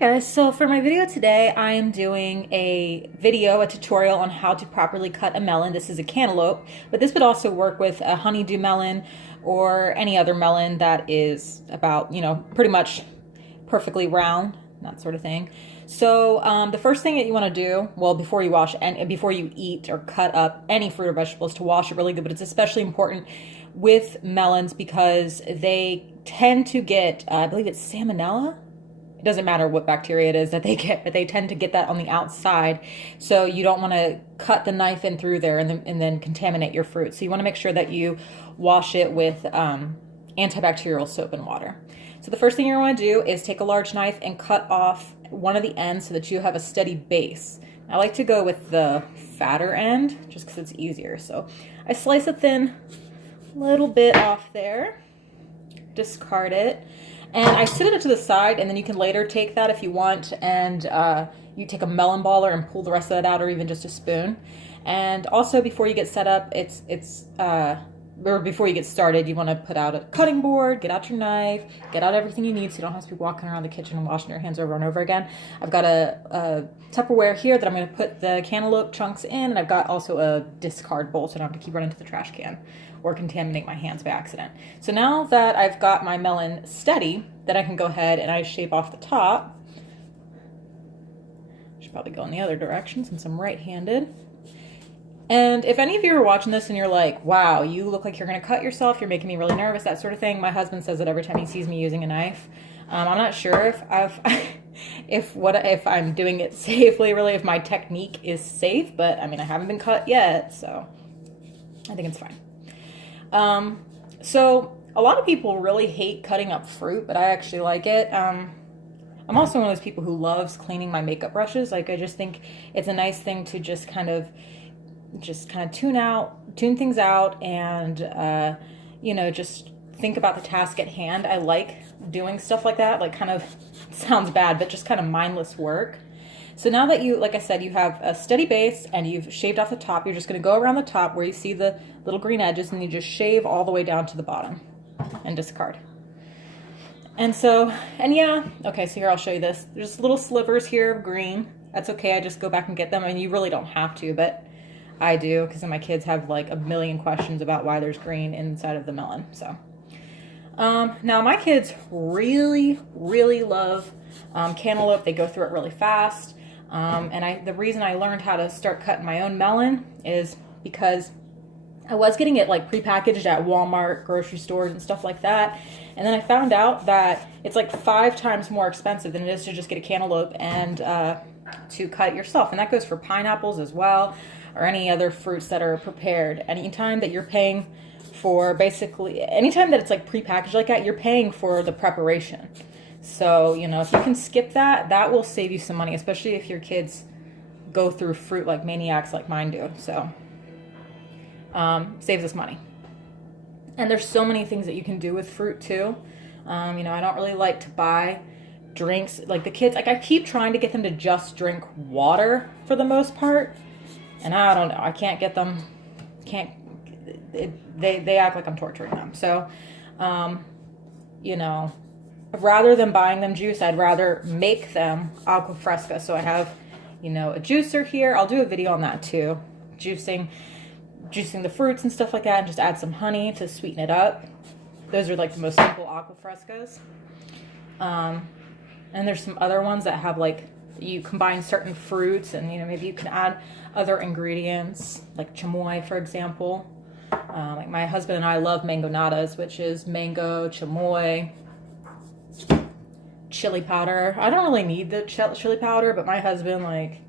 Yeah, so for my video today, I am doing a tutorial on how to properly cut a melon. This is a cantaloupe, but this would also work with a honeydew melon or any other melon that is about, pretty much perfectly round, that sort of thing. So the first thing that you want to do, well, before you wash and before you eat or cut up any fruit or vegetables, to wash it really good. But it's especially important with melons because they tend to get, I believe it's salmonella. It doesn't matter what bacteria it is that they get, but they tend to get that on the outside. So you don't want to cut the knife in through there and then contaminate your fruit. So you want to make sure that you wash it with antibacterial soap and water. So the first thing you're going to do is take a large knife and cut off one of the ends so that you have a steady base. I like to go with the fatter end just because it's easier. So I slice a thin little bit off there, discard it. And I sit it to the side, and then you can later take that if you want, and you take a melon baller and pull the rest of that out, or even just a spoon. And also, before you get set up, or before you get started, you want to put out a cutting board, get out your knife, get out everything you need so you don't have to be walking around the kitchen and washing your hands over and over again. I've got a Tupperware here that I'm going to put the cantaloupe chunks in, and I've got also a discard bowl so I don't have to keep running to the trash can or contaminate my hands by accident. So now that I've got my melon steady, then I can go ahead and I shave off the top. Should probably go in the other direction since I'm right-handed. And if any of you are watching this and you're like, wow, you look like you're going to cut yourself, you're making me really nervous, that sort of thing. My husband says it every time he sees me using a knife. I'm not sure if I'm doing it safely, really, if my technique is safe, but I mean, I haven't been cut yet, so I think it's fine. So a lot of people really hate cutting up fruit, but I actually like it. I'm also one of those people who loves cleaning my makeup brushes. Like, I just think it's a nice thing to just kind of tune things out and, just think about the task at hand. I like doing stuff like that, like kind of sounds bad, but just kind of mindless work. So now that you, like I said, you have a steady base and you've shaved off the top, you're just going to go around the top where you see the little green edges and you just shave all the way down to the bottom and discard. So here I'll show you this. There's little slivers here of green. That's okay, I just go back and get them. I mean, you really don't have to, but I do because my kids have like a million questions about why there's green inside of the melon. So now my kids really, really love cantaloupe. They go through it really fast. The reason I learned how to start cutting my own melon is because I was getting it like prepackaged at Walmart, grocery stores, and stuff like that. And then I found out that it's like 5 times more expensive than it is to just get a cantaloupe and to cut it yourself. And that goes for pineapples as well, or any other fruits that are prepared. Anytime that you're paying for anytime that it's like prepackaged like that, you're paying for the preparation. So, if you can skip that, that will save you some money, especially if your kids go through fruit like maniacs like mine do. So, saves us money. And there's so many things that you can do with fruit too. I don't really like to buy drinks. Like the kids, I keep trying to get them to just drink water for the most part. And I don't know, I can't get them, they act like I'm torturing them. So, rather than buying them juice, I'd rather make them aqua fresca. So I have, a juicer here. I'll do a video on that too. Juicing the fruits and stuff like that, and just add some honey to sweeten it up. Those are like the most simple aqua frescas. And there's some other ones that have like, you combine certain fruits and, maybe you can add other ingredients like chamoy, for example. Like my husband and I love mangonadas, which is mango, chamoy, chili powder. I don't really need the chili powder, but my husband, like,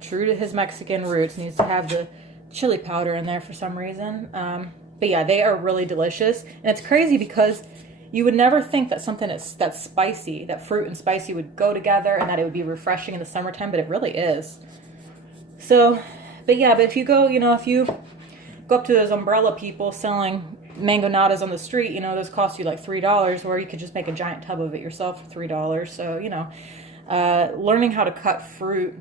true to his Mexican roots, needs to have the chili powder in there for some reason. But yeah, they are really delicious. And it's crazy because you would never think that something that's spicy, that fruit and spicy would go together and that it would be refreshing in the summertime, but it really is. So, but if you go, if you go up to those umbrella people selling mangonadas on the street, those cost you like $3, or you could just make a giant tub of it yourself for $3. So, learning how to cut fruit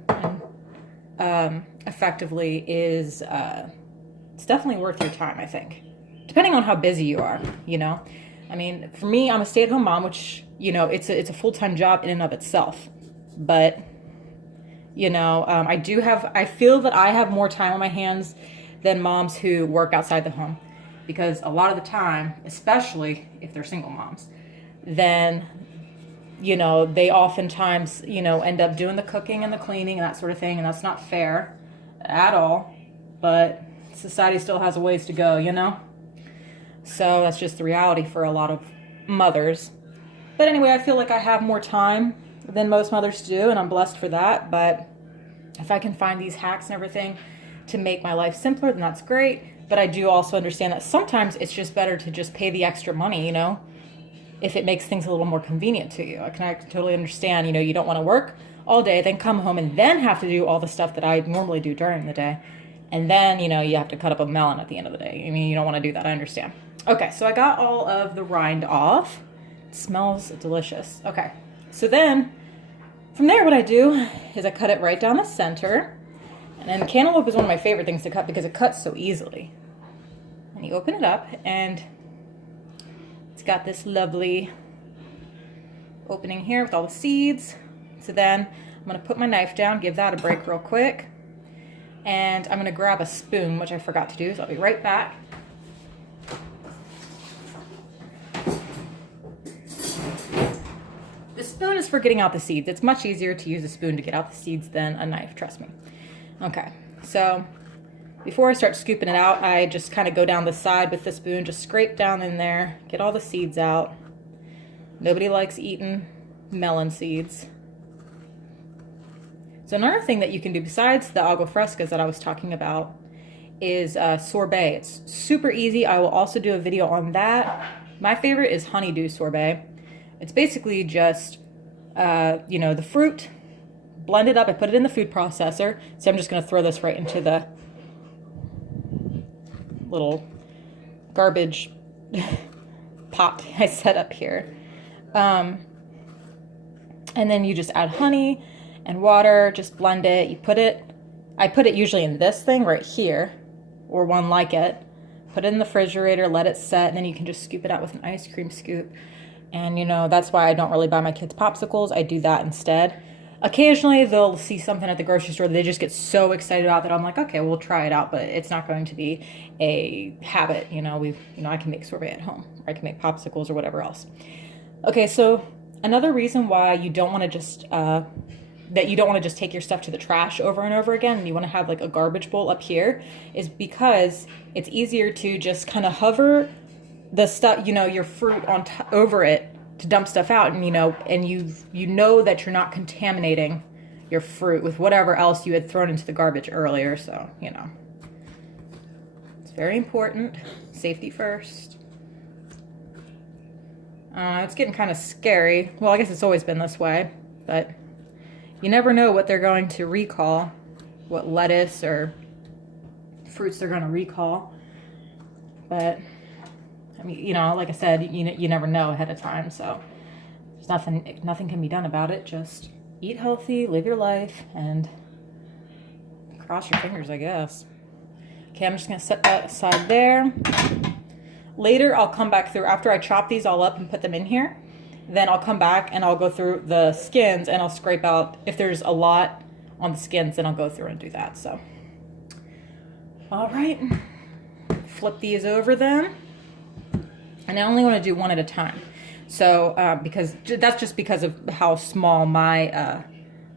effectively is, it's definitely worth your time, I think. Depending on how busy you are, I mean, for me, I'm a stay-at-home mom, which, it's a full-time job in and of itself. but you know, I feel that I have more time on my hands than moms who work outside the home, because a lot of the time, especially if they're single moms, then, you know, they oftentimes, you know, end up doing the cooking and the cleaning and that sort of thing, and that's not fair at all, but society still has a ways to go, you know? So that's just the reality for a lot of mothers. But anyway, I feel like I have more time than most mothers do, and I'm blessed for that. But if I can find these hacks and everything to make my life simpler, then that's great. But I do also understand that sometimes it's just better to just pay the extra money, you know, if it makes things a little more convenient to you. I can totally understand, you know, you don't want to work all day, then come home and then have to do all the stuff that I normally do during the day. And then, you know, you have to cut up a melon at the end of the day. I mean, you don't want to do that. I understand. Okay, so I got all of the rind off. It smells delicious. Okay, so then from there, what I do is I cut it right down the center. And then cantaloupe is one of my favorite things to cut because it cuts so easily. And you open it up, and it's got this lovely opening here with all the seeds. So then I'm going to put my knife down, give that a break real quick. And I'm going to grab a spoon, which I forgot to do, so I'll be right back. The spoon is for getting out the seeds. It's much easier to use a spoon to get out the seeds than a knife, trust me. Okay, so before I start scooping it out, I just kind of go down the side with the spoon, just scrape down in there, get all the seeds out. Nobody likes eating melon seeds. So another thing that you can do besides the agua frescas that I was talking about is sorbet. It's super easy. I will also do a video on that. My favorite is honeydew sorbet. It's basically just, you know, the fruit, blend it up. I put it in the food processor. So I'm just going to throw this right into the little garbage pot I set up here. And then you just add honey and water, just blend it. I put it usually in this thing right here, or one like it. Put it in the refrigerator, let it set, and then you can just scoop it out with an ice cream scoop. And you know, that's why I don't really buy my kids popsicles. I do that instead. Occasionally they'll see something at the grocery store that they just get so excited about that I'm like, okay, we'll try it out, but it's not going to be a habit. You know, I can make sorbet at home, or I can make popsicles or whatever else. Okay, so another reason why you don't want to just take your stuff to the trash over and over again, and you want to have like a garbage bowl up here, is because it's easier to just kind of hover the stuff, you know, your fruit over it to dump stuff out, and you know that you're not contaminating your fruit with whatever else you had thrown into the garbage earlier. So, you know, it's very important. Safety first. It's getting kind of scary. Well, I guess it's always been this way, but you never know what they're going to recall, what lettuce or fruits they're going to recall. But I mean, you know, like I said, you never know ahead of time, so there's nothing can be done about it. Just eat healthy, live your life, and cross your fingers, I guess. Okay, I'm just going to set that aside there. Later, I'll come back through, after I chop these all up and put them in here, then I'll come back and I'll go through the skins and I'll scrape out, if there's a lot on the skins, then I'll go through and do that. So, all right, flip these over then. And I only want to do one at a time. So, because that's just because of how small my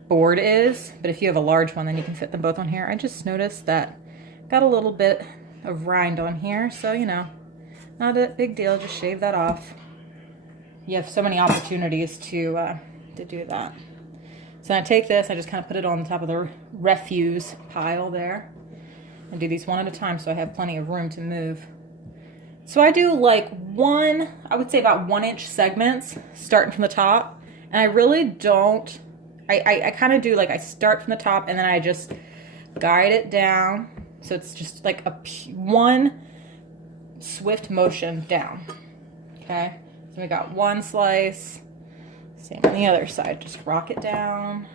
board is. But if you have a large one, then you can fit them both on here. I just noticed that got a little bit of rind on here. So, you know, not a big deal. Just shave that off. You have so many opportunities to do that. So I take this, I just kind of put it on top of the refuse pile there. And do these one at a time so I have plenty of room to move. So I do like I would say about 1-inch segments starting from the top. And I really don't, I kind of do like, I start from the top and then I just guide it down. So it's just like one swift motion down. Okay, so we got one slice, same on the other side. Just rock it down,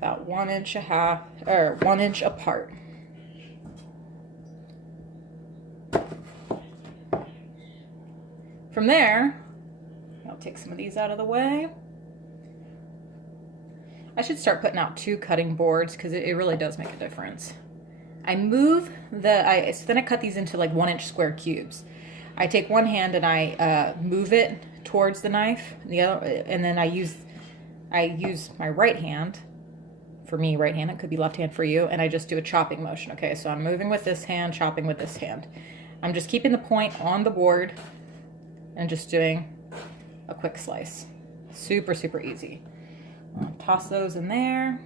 about 1.5 inches, or 1 inch apart. From there, I'll I'll take some of these out of the way. I should start putting out 2 cutting boards because it really does make a difference. I move so then I cut these into like 1-inch square cubes. I take one hand and I move it towards the knife, and then I use my right hand. For me, right hand, it could be left hand for you, and I just do a chopping motion. Okay, so I'm moving with this hand, chopping with this hand. I'm just keeping the point on the board and just doing a quick slice. Super, super easy. I'll toss those in there.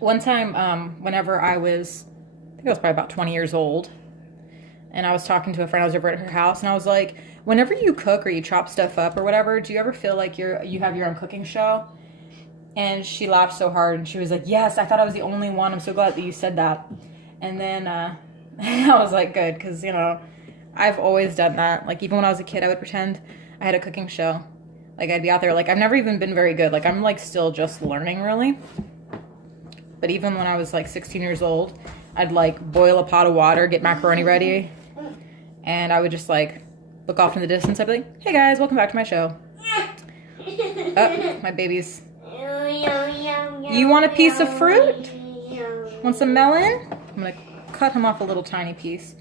One time, whenever I think I was probably about 20 years old, and I was talking to a friend, I was over at her house, and I was like, whenever you cook or you chop stuff up or whatever, do you ever feel like you have your own cooking show? And she laughed so hard, and she was like, yes, I thought I was the only one. I'm so glad that you said that. And then I was like, good, because, you know, I've always done that. Like, even when I was a kid, I would pretend I had a cooking show. Like, I'd be out there. Like, I've never even been very good. Like, I'm, like, still just learning, really. But even when I was, like, 16 years old, I'd, like, boil a pot of water, get macaroni ready, and I would just, like, look off in the distance. I'd be like, hey, guys, welcome back to my show. Oh, my baby's... You want a piece of fruit? Want some melon? I'm going to cut him off a little tiny piece.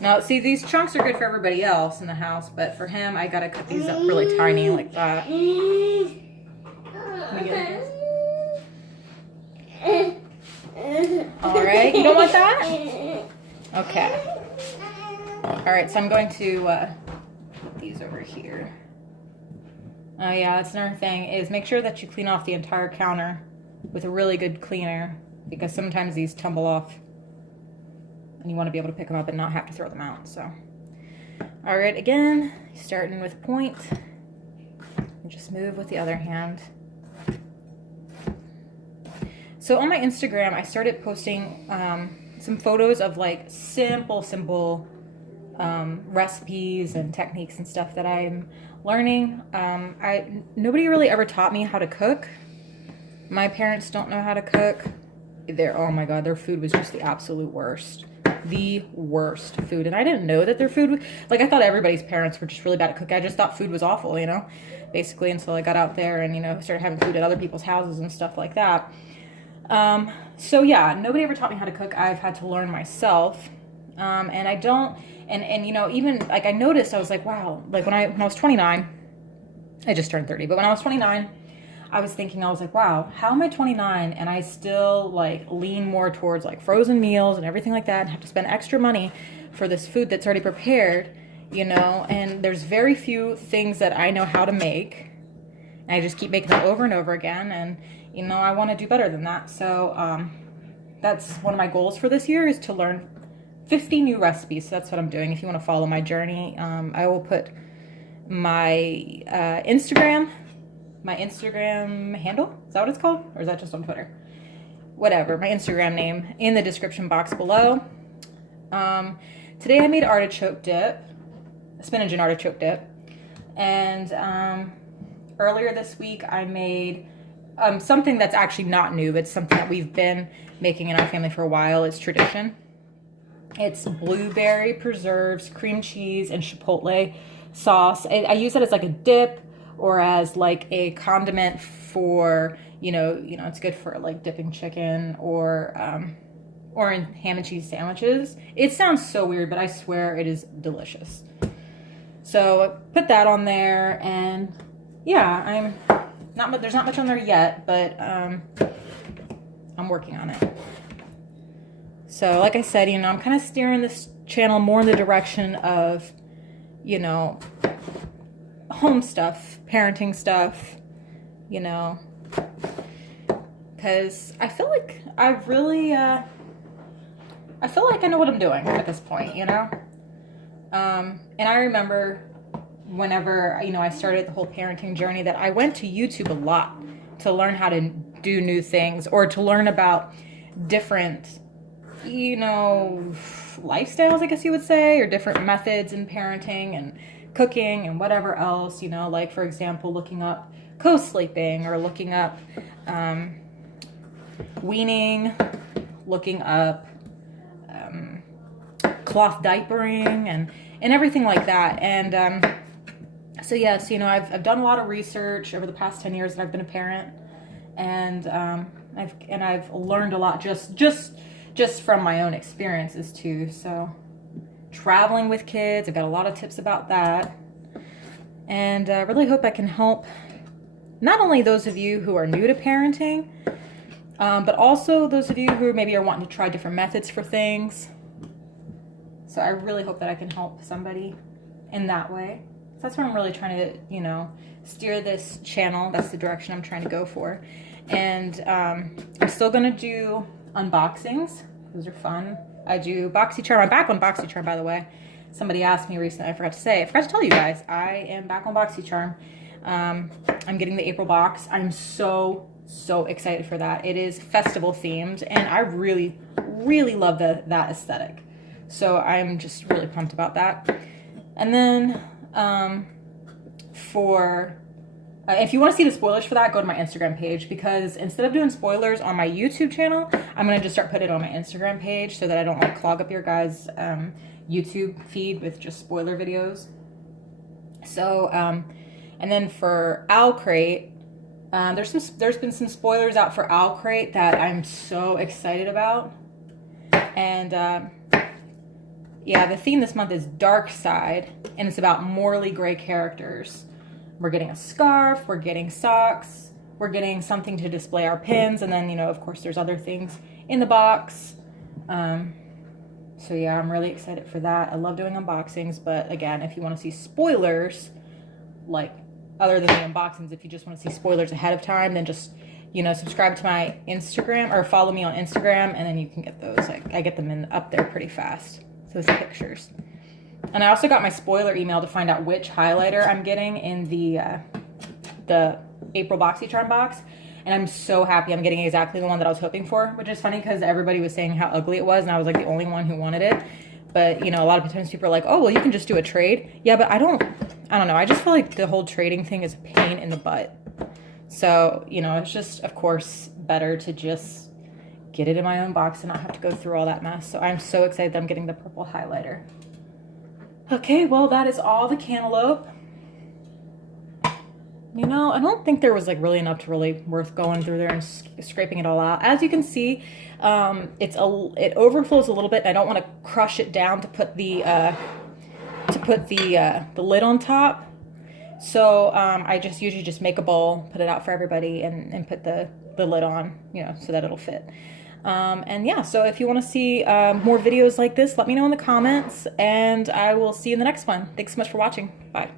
Now, see, these chunks are good for everybody else in the house, but for him, I got to cut these up really tiny like that. Let me get this. All right, you don't want that? Okay. All right, so I'm going to put these over here. Oh yeah, that's another thing, is make sure that you clean off the entire counter with a really good cleaner, because sometimes these tumble off and you want to be able to pick them up and not have to throw them out. So, all right, again, starting with point, and just move with the other hand. So on my Instagram, I started posting some photos of like simple recipes and techniques and stuff that I'm learning. Nobody really ever taught me how to cook. My parents don't know how to cook. Oh my God, their food was just the absolute worst. The worst food. And I didn't know that their food, like, I thought everybody's parents were just really bad at cooking. I just thought food was awful, you know, basically, until I got out there and, you know, started having food at other people's houses and stuff like that. So yeah, nobody ever taught me how to cook. I've had to learn myself. And I don't, and you know, even like I noticed, I was like, wow, like when I was 29, I just turned 30, but when I was 29, I was thinking, I was like, wow, how am I 29 and I still like lean more towards like frozen meals and everything like that, and have to spend extra money for this food that's already prepared, you know, and there's very few things that I know how to make. And I just keep making them over and over again, and you know, I want to do better than that. So that's one of my goals for this year, is to learn 50 new recipes. So that's what I'm doing. If you want to follow my journey, I will put my Instagram handle, is that what it's called? Or is that just on Twitter? Whatever, my Instagram name in the description box below. Today I made artichoke dip, spinach and artichoke dip. And earlier this week I made something that's actually not new. It's something that we've been making in our family for a while. It's tradition. It's blueberry preserves, cream cheese, and chipotle sauce. I use it as like a dip or as like a condiment for, you know, it's good for like dipping chicken or in ham and cheese sandwiches. It sounds so weird, but I swear it is delicious. So put that on there, and yeah, there's not much on there yet, but I'm working on it. So like I said, you know, I'm kind of steering this channel more in the direction of, you know, home stuff, parenting stuff, you know, because I feel like I know what I'm doing at this point, you know. And I remember whenever, you know, I started the whole parenting journey, that I went to YouTube a lot to learn how to do new things, or to learn about different, you know, lifestyles, I guess you would say, or different methods in parenting and cooking and whatever else, you know, like for example, looking up co-sleeping, or looking up weaning, looking up cloth diapering, and everything like that. And so yes, you know, I've done a lot of research over the past 10 years that I've been a parent, and I've learned a lot just from my own experiences too. So traveling with kids, I've got a lot of tips about that, and I really hope I can help not only those of you who are new to parenting, but also those of you who maybe are wanting to try different methods for things. So I really hope that I can help somebody in that way. So that's where I'm really trying to, you know, steer this channel. That's the direction I'm trying to go for. And I'm still going to do unboxings. Those are fun. I do Boxycharm. I'm back on Boxycharm, by the way. Somebody asked me recently. I forgot to tell you guys. I am back on Boxycharm. I'm getting the April box. I'm so excited for that. It is festival themed, and I really love that aesthetic. So I'm just really pumped about that. And then if you want to see the spoilers for that, go to my Instagram page, because instead of doing spoilers on my YouTube channel, I'm going to just start putting it on my Instagram page so that I don't like clog up your guys' YouTube feed with just spoiler videos. So, and then for Owlcrate, there's been some spoilers out for Owlcrate that I'm so excited about. And yeah, the theme this month is Dark Side, and it's about morally gray characters. We're getting a scarf, we're getting socks, we're getting something to display our pins, and then, you know, of course, there's other things in the box. So yeah, I'm really excited for that. I love doing unboxings, but again, if you want to see spoilers, like other than the unboxings, if you just want to see spoilers ahead of time, then just, you know, subscribe to my Instagram or follow me on Instagram, and then you can get those. I get them up there pretty fast. Those pictures. And I also got my spoiler email to find out which highlighter I'm getting in the April Boxycharm box. And I'm so happy I'm getting exactly the one that I was hoping for, which is funny because everybody was saying how ugly it was, and I was like the only one who wanted it. But, you know, a lot of times people are like, oh, well, you can just do a trade. Yeah, but I don't know. I just feel like the whole trading thing is a pain in the butt. So, you know, it's just, of course, better to just get it in my own box and not have to go through all that mess. So I'm so excited that I'm getting the purple highlighter. Okay, well, that is all the cantaloupe. You know, I don't think there was like really enough to really worth going through there and scraping it all out. As you can see, it overflows a little bit, and I don't want to crush it down to put the lid on top. So I just usually just make a bowl, put it out for everybody, and put the lid on, you know, so that it'll fit. And yeah, so if you want to see more videos like this, let me know in the comments, and I will see you in the next one. Thanks so much for watching. Bye.